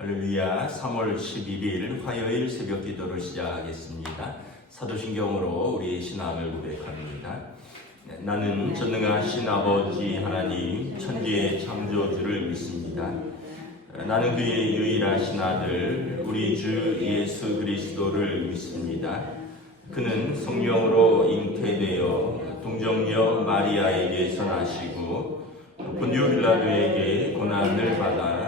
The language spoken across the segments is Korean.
할렐루야 3월 11일 화요일 새벽 기도를 시작하겠습니다. 사도신경으로 우리의 신앙을 고백합니다. 네, 나는 전능하신 아버지 하나님 천지의 창조주를 믿습니다. 나는 그의 유일하신 아들 우리 주 예수 그리스도를 믿습니다. 그는 성령으로 잉태되어 동정녀 마리아에게서 나시고 본디오 빌라도에게 고난을 받아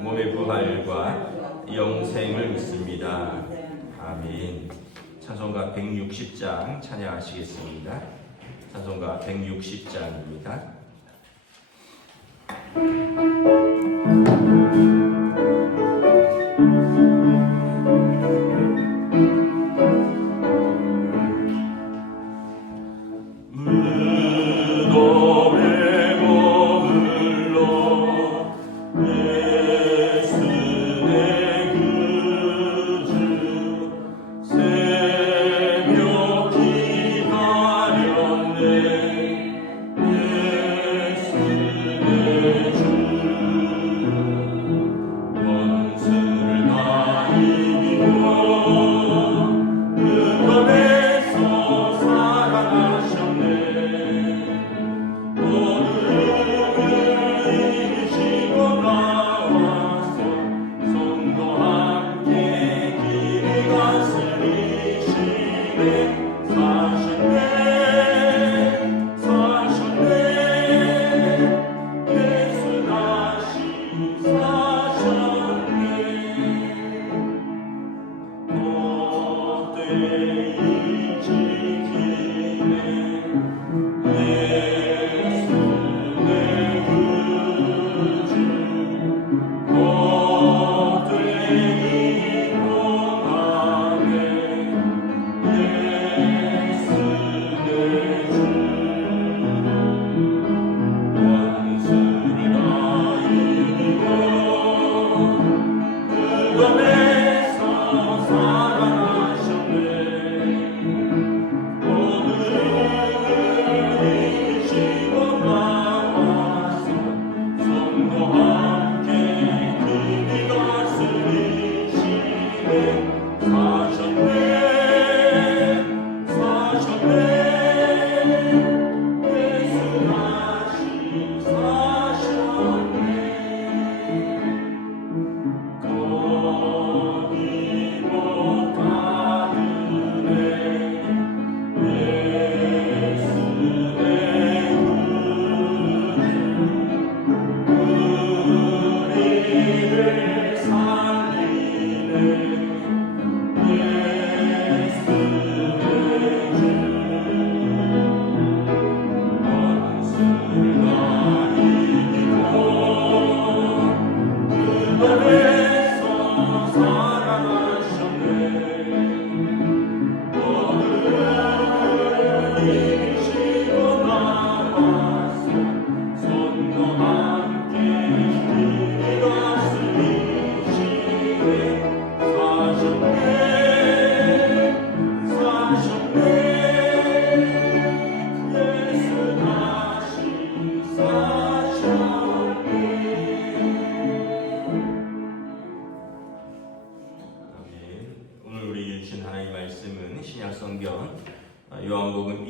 몸의 부활과 영생을 믿습니다. 아멘. 찬송가 160장 찬양하시겠습니다. 찬송가 160장입니다.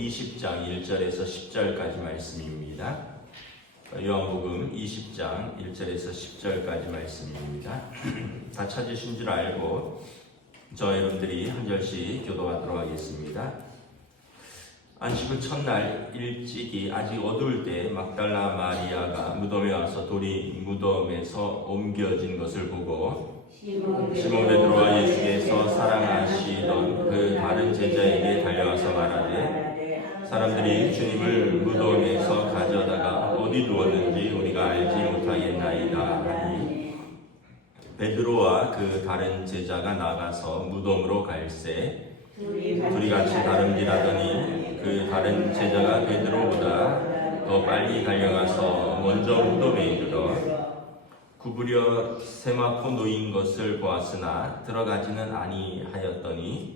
20장 1절에서 10절까지 말씀입니다. 어, 요한복음 20장 1절에서 10절까지 말씀입니다. 다 찾으신 줄 알고 저 여러분들이 한 절씩 교도하도록 하겠습니다. 안식 후 첫날 일찍이 아직 어두울 때 막달라 마리아가 무덤에 와서 돌이 무덤에서 옮겨진 것을 보고 시몬에 들어와 예수께서 사랑하시던 그 다른 제자에게 달려와서 말하되 사람들이 주님을 무덤에서 가져다가 어디 두었는지 우리가 알지 못하겠나이다 하니 베드로와 그 다른 제자가 나가서 무덤으로 갈새 둘이 같이 다름질하더니 그 다른 제자가 베드로보다 더 빨리 달려가서 먼저 무덤에 이르러 구부려 세마포 놓인 것을 보았으나 들어가지는 아니하였더니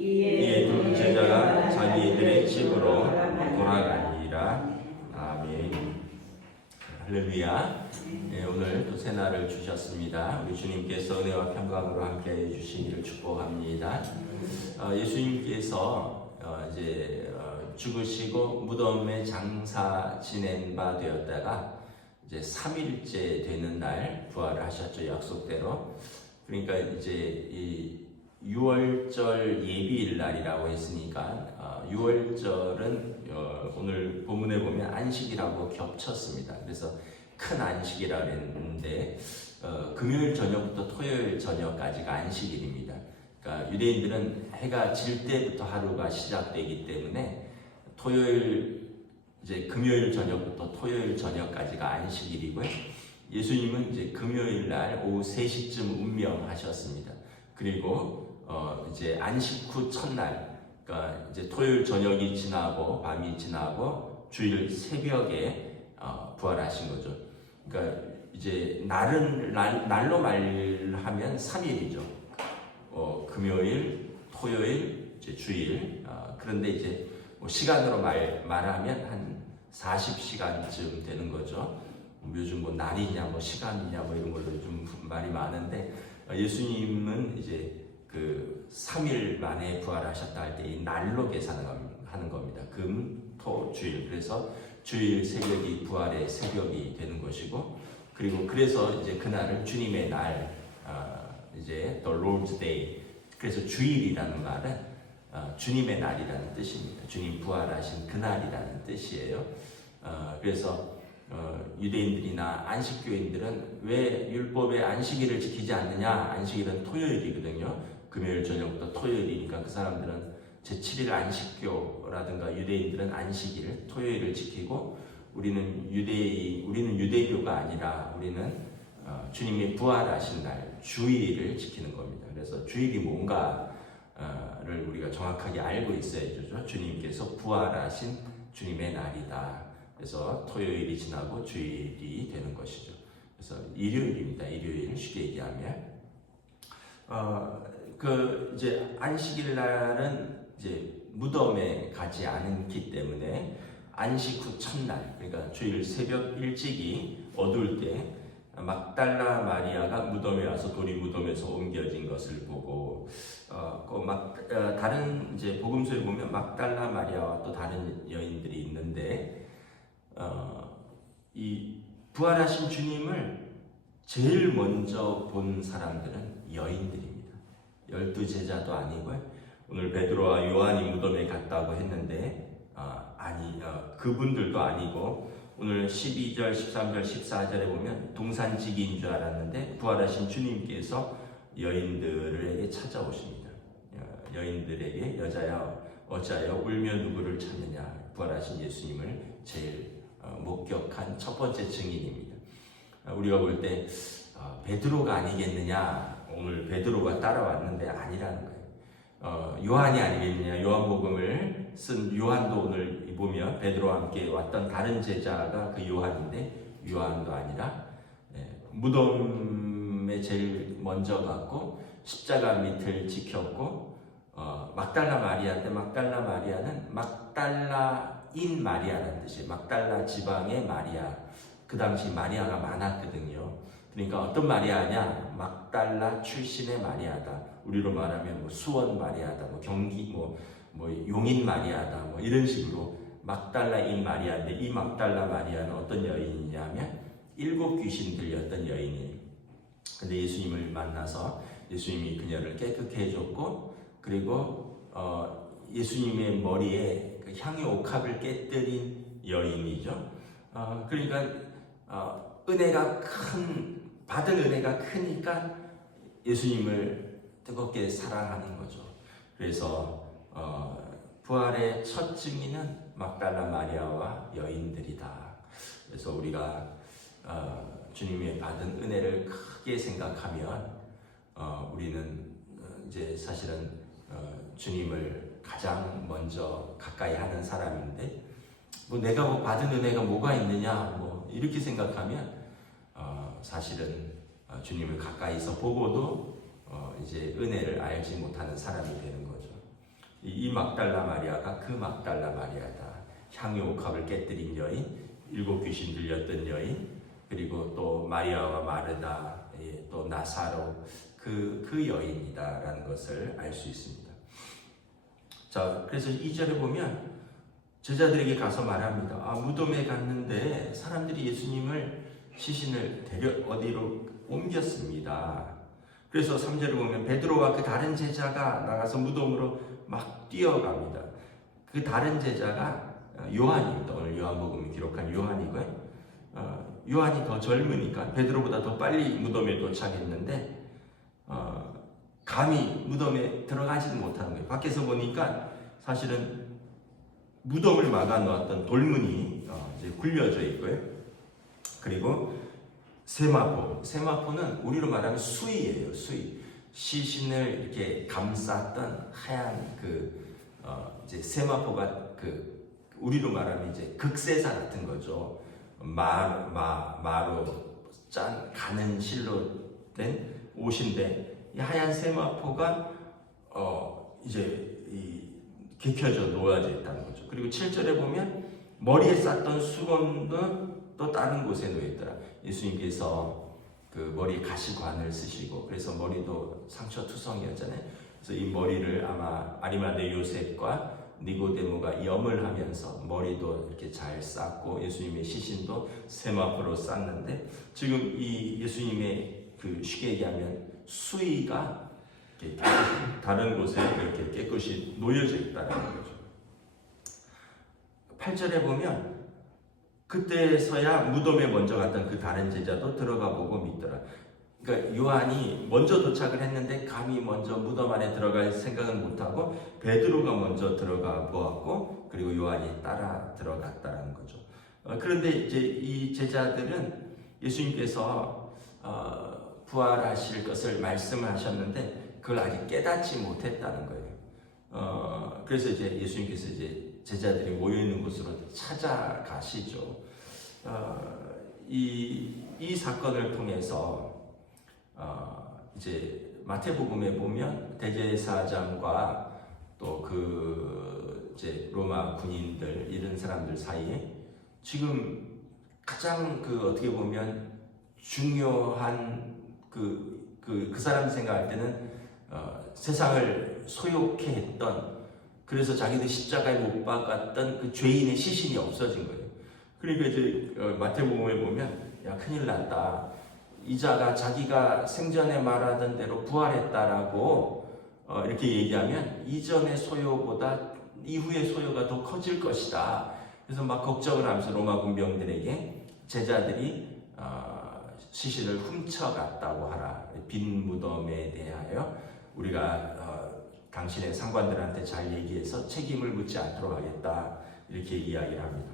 이에 두 제자가 자기들의 집으로 돌아가니라. 아멘. 할렐루야. 네, 오늘 또 새날을 주셨습니다. 우리 주님께서 은혜와 평강으로 함께 해 주시기를 축복합니다. 어, 예수님께서 어, 이제 어, 죽으시고 무덤에 장사 지낸 바 되었다가 이제 3일째 되는 날 부활을 하셨죠 약속대로. 그러니까 이제 이 6월절 예비일 날이라고 했으니까 어, 6월절은 어, 오늘 본문에 보면 안식이라고 겹쳤습니다. 그래서 큰 안식이라 그랬는데 어, 금요일 저녁부터 토요일 저녁까지가 안식일입니다. 그러니까 유대인들은 해가 질 때부터 하루가 시작되기 때문에 토요일 이제 금요일 저녁부터 토요일 저녁까지가 안식일이고요. 예수님은 이제 금요일 날 오후 3시쯤 운명하셨습니다. 그리고 어 이제 안식 후 첫날, 그러니까 이제 토요일 저녁이 지나고 밤이 지나고 주일 새벽에 어 부활하신 거죠. 그러니까 이제 날은 날, 날로 말하면 3일이죠. 어 금요일, 토요일, 이제 주일. 어 그런데 이제 뭐 시간으로 말, 말하면 한 40시간쯤 되는 거죠. 요즘 뭐 날이냐, 뭐 시간이냐, 뭐 이런 걸로 좀 말이 많은데 어, 예수님은 이제 그 3일 만에 부활하셨다 할 때 이 날로 계산하는 겁니다. 금, 토, 주일. 그래서 주일 새벽이 부활의 새벽이 되는 것이고 그리고 그래서 이제 그날을 주님의 날, 어, 이제 The Lord's Day. 그래서 주일이라는 말은 어, 주님의 날이라는 뜻입니다. 주님 부활하신 그날이라는 뜻이에요. 어, 그래서 어, 유대인들이나 안식교인들은 왜 율법의 안식일을 지키지 않느냐? 안식일은 토요일이거든요. 금요일 저녁부터 토요일이니까 그 사람들은 제7일 안식교라든가 유대인들은 안식일, 토요일을 지키고 우리는 유대인, 우리는 유대교가 아니라 우리는 어, 주님이 부활하신 날 주일을 지키는 겁니다. 그래서 주일이 뭔가 를 우리가 정확하게 알고 있어야죠. 주님께서 부활하신 주님의 날이다. 그래서 토요일이 지나고 주일이 되는 것이죠. 그래서 일요일입니다. 일요일 쉽게 얘기하면 어, 그 이제 안식일 날은 이제 무덤에 가지 않기 때문에 안식 후 첫날 그러니까 주일 새벽 일찍이 어두울 때 막달라 마리아가 무덤에 와서 돌이 무덤에서 옮겨진 것을 보고 어, 그막 어, 다른 이제 복음서에 보면 막달라 마리아와 또 다른 여인들이 있는데 어, 이 부활하신 주님을 제일 먼저 본 사람들은 여인들입니다. 열두 제자도 아니고요. 오늘 베드로와 요한이 무덤에 갔다고 했는데 어, 아니 어, 그분들도 아니고 오늘 12절, 13절, 14절에 보면 동산지기인 줄 알았는데 부활하신 주님께서 여인들에게 찾아오십니다. 어, 여인들에게 여자야 어찌하여 울며 누구를 찾느냐 부활하신 예수님을 제일 어, 목격한 첫 번째 증인입니다. 어, 우리가 볼 때 베드로가 아니겠느냐 오늘 베드로가 따라왔는데 아니라는 거예요. 어, 요한이 아니겠느냐 요한복음을 쓴 요한도 오늘 보면 베드로와 함께 왔던 다른 제자가 그 요한인데 요한도 아니라 예, 무덤에 제일 먼저 갔고 십자가 밑을 지켰고 어, 막달라 마리아인데 막달라 마리아는 막달라인 마리아라는 뜻이에요. 막달라 지방의 마리아. 그 당시 마리아가 많았거든요. 그러니까 어떤 마리아냐? 막달라 출신의 마리아다. 우리로 말하면 뭐 수원 마리아다, 뭐 경기 뭐, 뭐 용인 마리아다, 뭐 이런 식으로 막달라인 마리아인데 이 막달라 마리아는 어떤 여인이냐면 일곱 귀신 들렸던 여인이에요. 근데 예수님을 만나서 예수님이 그녀를 깨끗게 해줬고 그 그리고 어, 예수님의 머리에 그 향유 옥합을 깨뜨린 여인이죠. 어, 그러니까 어, 은혜가 큰 받은 은혜가 크니까 예수님을 뜨겁게 사랑하는 거죠. 그래서 어, 부활의 첫 증인은 막달라 마리아와 여인들이다. 그래서 우리가 어, 주님의 받은 은혜를 크게 생각하면 어, 우리는 어, 이제 사실은 어, 주님을 가장 먼저 가까이 하는 사람인데 뭐 내가 뭐 받은 은혜가 뭐가 있느냐 뭐 이렇게 생각하면 어, 사실은 어, 주님을 가까이서 보고도 어, 이제 은혜를 알지 못하는 사람이 되는 거죠. 이, 이 막달라 마리아가 그 막달라 마리아다. 향유 옥합을 깨뜨린 여인, 일곱 귀신 들렸던 여인, 그리고 또 마리아와 마르다, 예, 또 나사로 그, 그 여인이다라는 것을 알 수 있습니다. 자, 그래서 2절에 보면 제자들에게 가서 말합니다. 아, 무덤에 갔는데 사람들이 예수님을 시신을 데려 어디로 옮겼습니다. 그래서 3절을 보면 베드로와 그 다른 제자가 나가서 무덤으로 막 뛰어갑니다. 그 다른 제자가 요한입니다. 오늘 요한복음이 기록한 요한이고요. 어, 요한이 더 젊으니까 베드로보다 더 빨리 무덤에 도착했는데 어, 감히 무덤에 들어가지는 못하는 거예요. 밖에서 보니까 사실은 무덤을 막아 놓았던 돌문이 어, 이제 굴려져 있고요. 그리고 세마포, 세마포는 우리로 말하면 수의예요. 수의. 시신을 이렇게 감쌌던 하얀 그 어, 이제 세마포가 그 우리로 말하면 이제 극세사 같은 거죠. 마, 마, 마로 짠 가는 실로 된 옷인데 이 하얀 세마포가 어 이제 이 개켜져 놓아져 있다는 거죠. 그리고 7절에 보면 머리에 쌌던 수건은 또 다른 곳에 놓여 있더라. 예수님께서 그 머리에 가시관을 쓰시고 그래서 머리도 상처 투성이었잖아요. 그래서 이 머리를 아마 아리마대 요셉과 니고데모가 염을 하면서 머리도 이렇게 잘 쌌고 예수님의 시신도 세마포로 쌌는데 지금 이 예수님의 그 쉽게 얘기하면 수의가 다른 곳에 이렇게 깨끗이 놓여져 있다는 거죠. 8절에 보면 그때서야 무덤에 먼저 갔던 그 다른 제자도 들어가 보고 믿더라. 그러니까 요한이 먼저 도착을 했는데 감히 먼저 무덤 안에 들어갈 생각은 못하고 베드로가 먼저 들어가 보았고 그리고 요한이 따라 들어갔다는 거죠. 어, 그런데 이제 이 제자들은 예수님께서 어, 부활하실 것을 말씀하셨는데 그걸 아직 깨닫지 못했다는 거예요. 어, 그래서 이제 예수님께서 이제 제자들이 모여 있는 곳으로 찾아가시죠. 어, 이, 이 사건을 통해서 어, 이제 마태복음에 보면 대제사장과 또 그 이제 로마 군인들 이런 사람들 사이에 지금 가장 그 어떻게 보면 중요한 그, 그, 그 사람 생각할 때는 어, 세상을 소욕해 했던 그래서 자기들 십자가에 못 박았던 그 죄인의 시신이 없어진 거예요. 그러니까 이제 어, 마태복음에 보면 야 큰일 났다. 이자가 자기가 생전에 말하던 대로 부활했다라고 어, 이렇게 얘기하면 이전의 소요보다 이후의 소요가 더 커질 것이다. 그래서 막 걱정을 하면서 로마 군병들에게 제자들이 어, 시신을 훔쳐갔다고 하라. 빈 무덤에 대하여 우리가 어, 당신의 상관들한테 잘 얘기해서 책임을 묻지 않도록 하겠다. 이렇게 이야기를 합니다.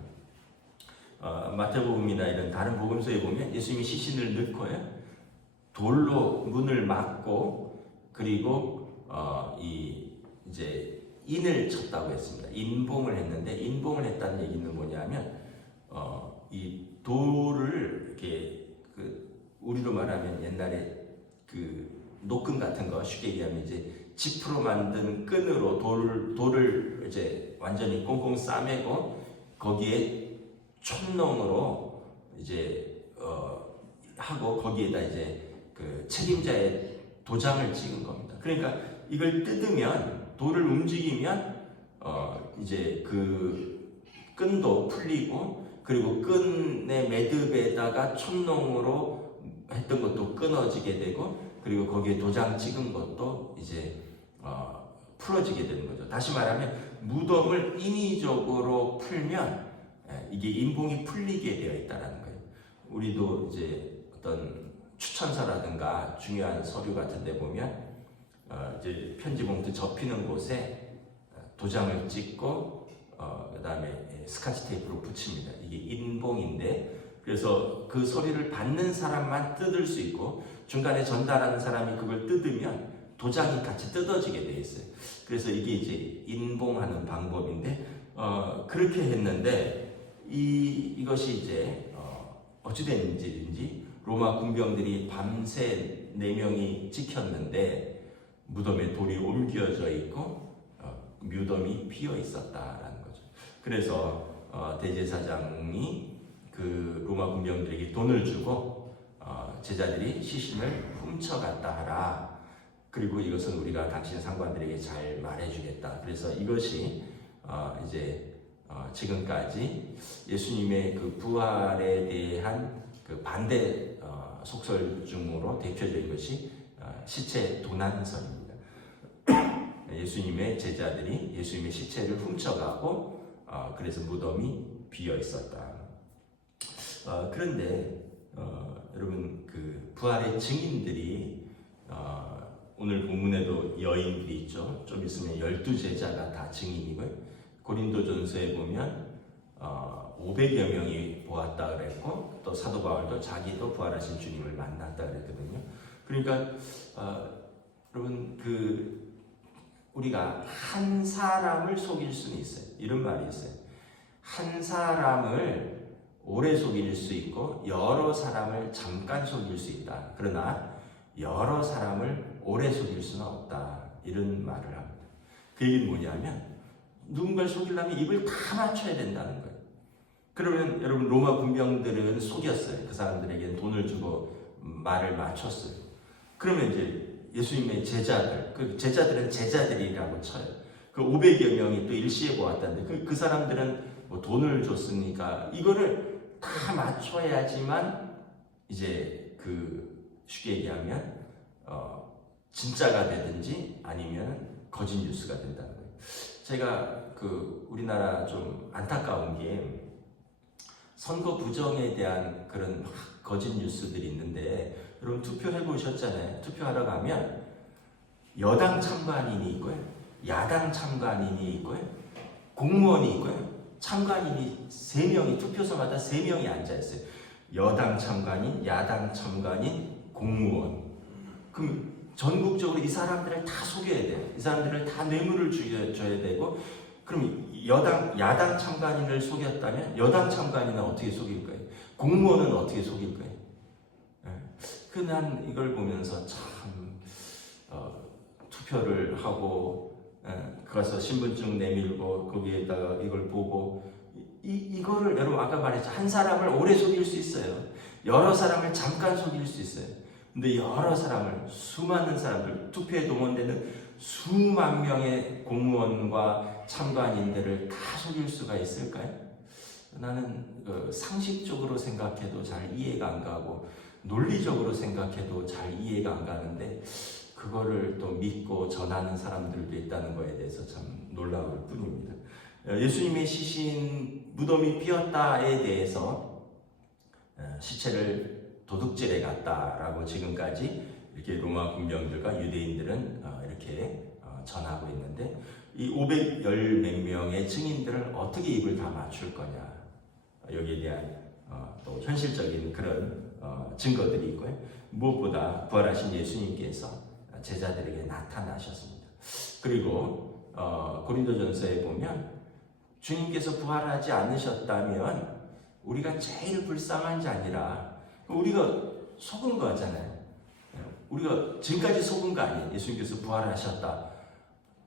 어, 마태복음이나 이런 다른 복음서에 보면 예수님이 시신을 넣고요 돌로 문을 막고 그리고 어, 이 이제 인을 쳤다고 했습니다. 인봉을 했는데 인봉을 했다는 얘기는 뭐냐면 어, 이 돌을 이렇게 그 우리로 말하면 옛날에 그 노끈 같은 거 쉽게 얘기하면 이제 지프로 만든 끈으로 돌을 돌을 이제 완전히 꽁꽁 싸매고 거기에 촌농으로 이제 어 하고 거기에다 이제 그 책임자의 도장을 찍은 겁니다. 그러니까 이걸 뜯으면 돌을 움직이면 어 이제 그 끈도 풀리고 그리고 끈의 매듭에다가 촌농으로 했던 것도 끊어지게 되고 그리고 거기에 도장 찍은 것도 이제 어 풀어지게 되는 거죠. 다시 말하면 무덤을 인위적으로 풀면 예, 이게 인봉이 풀리게 되어 있다라는 거예요. 우리도 이제 어떤 추천서라든가 중요한 서류 같은 데 보면 어, 이제 편지 봉투 접히는 곳에 어, 도장을 찍고 어, 그다음에 스카치 테이프로 붙입니다. 이게 인봉인데 그래서 그 소리를 받는 사람만 뜯을 수 있고 중간에 전달하는 사람이 그걸 뜯으면 도장이 같이 뜯어지게 돼 있어요. 그래서 이게 이제 인봉하는 방법인데 어, 그렇게 했는데 이 이것이 이제 어, 어찌 됐는지 로마 군병들이 밤새 네 명이 지켰는데 무덤에 돌이 옮겨져 있고 어, 무덤이 비어 있었다라는 거죠. 그래서 어, 대제사장이 그 로마 군병들에게 돈을 주고 어, 제자들이 시신을 훔쳐갔다 하라. 그리고 이것은 우리가 당신 상관들에게 잘 말해주겠다. 그래서 이것이 어, 이제 어, 지금까지 예수님의 그 부활에 대한 그 반대 어, 속설 중으로 대표적인 것이 어, 시체 도난설입니다. 예수님의 제자들이 예수님의 시체를 훔쳐가고 어, 그래서 무덤이 비어 있었다. 어, 그런데 어, 여러분 그 부활의 증인들이 어, 오늘 본문에도 여인들이 있죠. 좀 있으면 열두 제자가 다 증인이고요. 고린도전서에 보면 어, 500여 명이 보았다 그랬고 또 사도 바울도 자기도 부활하신 주님을 만났다 그랬거든요. 그러니까 어, 여러분 그 우리가 한 사람을 속일 수는 있어요. 이런 말이 있어요. 한 사람을 오래 속일 수 있고 여러 사람을 잠깐 속일 수 있다. 그러나 여러 사람을 오래 속일 수는 없다. 이런 말을 합니다. 그 얘기는 뭐냐면 누군가를 속이려면 입을 다 맞춰야 된다는 거예요. 그러면 여러분 로마 군병들은 속였어요. 그 사람들에게 돈을 주고 말을 맞췄어요. 그러면 이제 예수님의 제자들, 그 제자들은 제자들이라고 쳐요. 그 500여 명이 또 일시에 보았다는데 그, 그 사람들은 뭐 돈을 줬으니까 이거를 다 맞춰야지만 이제 그 쉽게 얘기하면 어, 진짜가 되든지 아니면 거짓 뉴스가 된다는 거예요. 제가 그 우리나라 좀 안타까운 게 선거 부정에 대한 그런 거짓 뉴스들이 있는데 여러분 투표해 보셨잖아요. 투표하러 가면 여당 참관인이 있고요, 야당 참관인이 있고요, 공무원이 있고요, 참관인이 세 명이 투표소마다 세 명이 앉아 있어요. 여당 참관인, 야당 참관인, 공무원. 그럼 전국적으로 이 사람들을 다 속여야 돼요. 이 사람들을 다 뇌물을 주- 줘야 되고, 그럼 여당, 야당 참관인을 속였다면 여당 참관인은 어떻게 속일 거예요? 공무원은 어떻게 속일 거예요? 예. 그난 이걸 보면서 참 어, 투표를 하고 예, 가서 신분증 내밀고 거기에다가 이걸 보고 이, 이거를 여러분 아까 말했죠 한 사람을 오래 속일 수 있어요 여러 사람을 잠깐 속일 수 있어요 근데 여러 사람을 수많은 사람들 투표에 동원되는 수만 명의 공무원과 참관인들을 다 속일 수가 있을까요? 나는 그 상식적으로 생각해도 잘 이해가 안 가고 논리적으로 생각해도 잘 이해가 안 가는데 그거를 또 믿고 전하는 사람들도 있다는 거에 대해서 참 놀라울 뿐입니다. 어, 예수님의 시신 무덤이 비었다에 대해서 어, 시체를 도둑질해 갔다라고 지금까지 이렇게 로마 군병들과 유대인들은 어, 이렇게 어, 전하고 있는데 이 500열 몇 명의 증인들을 어떻게 입을 다 맞출 거냐 여기에 대한 어, 또 현실적인 그런 어, 증거들이 있고요. 무엇보다 부활하신 예수님께서 제자들에게 나타나셨습니다. 그리고 어, 고린도전서에 보면 주님께서 부활하지 않으셨다면 우리가 제일 불쌍한 자니라 우리가 속은 거잖아요. 우리가 지금까지 속은 거 아니에요. 예수님께서 부활하셨다.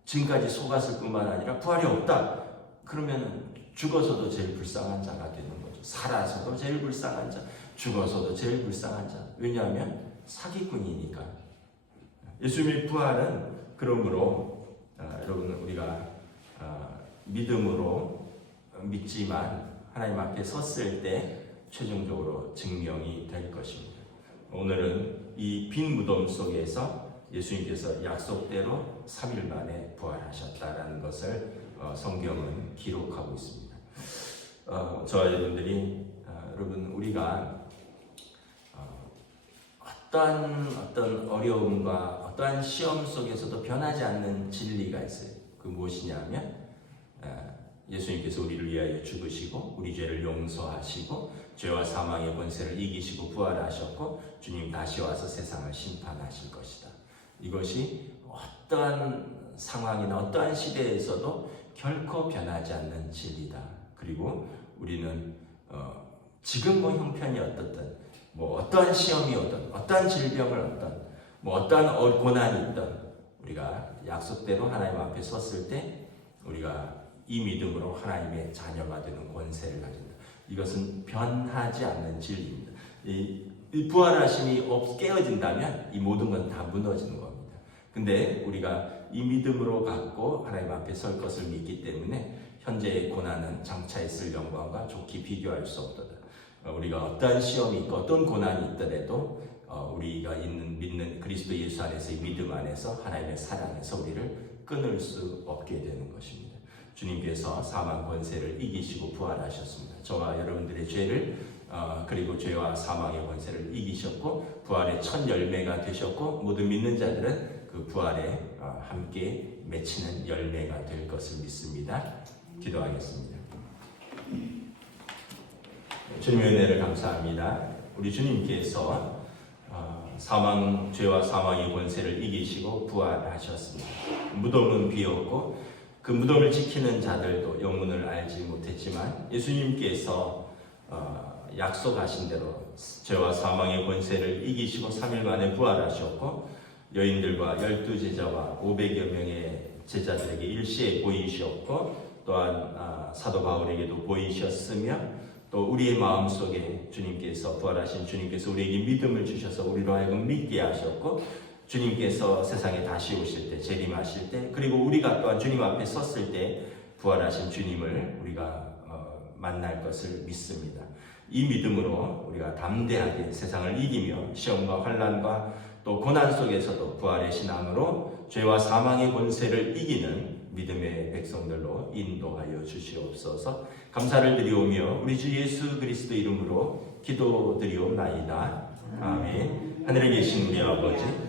지금까지 속았을 뿐만 아니라 부활이 없다. 그러면 죽어서도 제일 불쌍한 자가 되는 거죠. 살아서도 제일 불쌍한 자, 죽어서도 제일 불쌍한 자. 왜냐하면 사기꾼이니까. 예수님의 부활은 그러므로 아, 여러분 우리가 아, 믿음으로 믿지만 하나님 앞에 섰을 때 최종적으로 증명이 될 것입니다. 오늘은 이 빈 무덤 속에서 예수님께서 약속대로 3일 만에 부활하셨다라는 것을 어, 성경은 기록하고 있습니다. 어, 저와 여러분들이 어, 여러분 우리가 어, 어떠한 어떤 어려움과 어떠한 시험 속에서도 변하지 않는 진리가 있어요. 그 무엇이냐면 어, 예수님께서 우리를 위하여 죽으시고 우리 죄를 용서하시고 죄와 사망의 권세를 이기시고 부활하셨고 주님 다시 와서 세상을 심판하실 것이다. 이것이 어떠한 상황이나 어떠한 시대에서도 결코 변하지 않는 진리다. 그리고 우리는 어, 지금 뭐 형편이 어떻든 뭐 어떠한 시험이 오든 어떠한 질병을 얻든 뭐 어떠한 어- 고난이 있든 우리가 약속대로 하나님 앞에 섰을 때 우리가 이 믿음으로 하나님의 자녀가 되는 권세를 가진다. 이것은 변하지 않는 진리입니다. 이, 이 부활하심이 없 깨어진다면 이 모든 건 다 무너지는 겁니다. 근데 우리가 이 믿음으로 갖고 하나님 앞에 설 것을 믿기 때문에 현재의 고난은 장차 있을 영광과 좋게 비교할 수 없도다. 어, 우리가 어떠한 시험이 있고 어떤 고난이 있더라도 어, 우리가 있는 믿는 그리스도 예수 안에서의 믿음 안에서 하나님의 사랑에서 우리를 끊을 수 없게 되는 것입니다. 주님께서 사망 권세를 이기시고 부활하셨습니다. 저와 여러분들의 죄를 어, 그리고 죄와 사망의 권세를 이기셨고 부활의 첫 열매가 되셨고 모든 믿는 자들은 그 부활에 어, 함께 맺히는 열매가 될 것을 믿습니다. 기도하겠습니다. 주님의 은혜를 감사합니다. 우리 주님께서 어, 사망 죄와 사망의 권세를 이기시고 부활하셨습니다. 무덤은 비었고 그 무덤을 지키는 자들도 영문을 알지 못했지만 예수님께서 어, 약속하신 대로 죄와 사망의 권세를 이기시고 3일 만에 부활하셨고 여인들과 열두 제자와 500여 명의 제자들에게 일시에 보이셨고 또한 아, 사도 바울에게도 보이셨으며 또 우리의 마음 속에 주님께서 부활하신 주님께서 우리에게 믿음을 주셔서 우리로 하여금 믿게 하셨고 주님께서 세상에 다시 오실 때 재림하실 때 그리고 우리가 또한 주님 앞에 섰을 때 부활하신 주님을 우리가 어, 만날 것을 믿습니다. 이 믿음으로 우리가 담대하게 세상을 이기며 시험과 환란과 또 고난 속에서도 부활의 신앙으로 죄와 사망의 권세를 이기는 믿음의 백성들로 인도하여 주시옵소서. 감사를 드리오며 우리 주 예수 그리스도 이름으로 기도드리옵나이다. 아멘. 하늘에 계신 우리 아버지,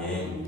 Yeah.